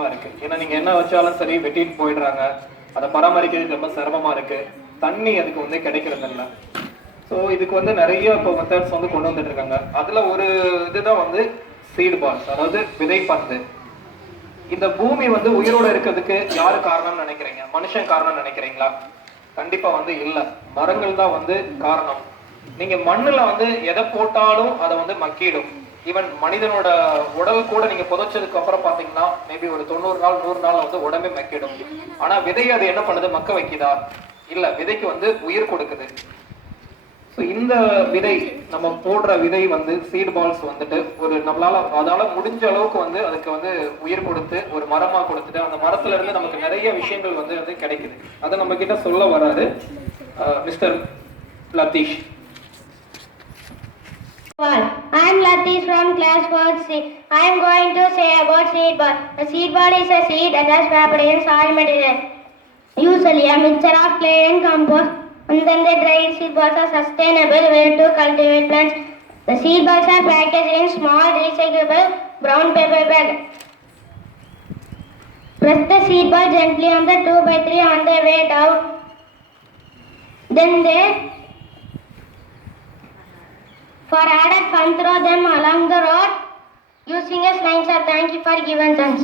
அதிகமா இருக்கு. ஏன்னா நீங்க என்ன வச்சாலும் சரி வெட்டிட்டு போயிடுறாங்க. அதை பராமரிக்கிறது ரொம்ப சிரமமா இருக்கு. தண்ணி அதுக்கு வந்து கிடைக்கிறது இல்லை. ஸோ இதுக்கு வந்து நிறைய இப்போ மெத்தட்ஸ் வந்து கொண்டு வந்துட்டு இருக்காங்க. அதுல ஒரு இதுதான் வந்து சீட் பால்ஸ், அதாவது விதைப்பந்து. இந்த பூமி வந்து உயிரோட இருக்கிறதுக்கு யாரு காரணம்னு நினைக்கிறீங்க? மனுஷன் காரணம் நினைக்கிறீங்களா? கண்டிப்பா வந்து இல்ல, மரங்கள் தான் வந்து காரணம். நீங்க மண்ணுல வந்து எதை போட்டாலும் அதை வந்து மக்கிடும். ஈவன் மனிதனோட உடல் கூட நீங்க புதைச்சதுக்கு அப்புறம் பாத்தீங்கன்னா மேபி ஒரு 90 நாள் 100 நாள் வந்து உடம்பே மக்கிடும். ஆனா விதையை அது என்ன பண்ணுது? மக்க வைக்குதா? இல்ல, விதைக்கு வந்து உயிர் கொடுக்குது. ஸோ இந்த விதை, நம்ம போடுற விதை வந்து சீட் பால்ஸ் வந்துட்டு ஒரு நம்மளால அதால முடிஞ்ச அளவுக்கு வந்து அதுக்கு வந்து உயிர் கொடுத்து ஒரு மரமா கொடுத்துட்டு அந்த மரத்துல இருந்து நமக்கு நிறைய விஷயங்கள் வந்து அது கிடைக்குது. அதை நம்ம கிட்ட சொல்ல வராது mister Lathish. I am Latish from class 4C. I am going to say about seed ball. A seed ball is a seed that has wrapped in soil material, usually a mixture of clay and compost, and then the dried seed balls are sustainable way to cultivate plants. The seed balls are packaged in small recyclable brown paper bag. Press the seed ball gently on the 2x3 on the way down. Then for added fun, throw them along the road using a slinger. Thank you for giving chance.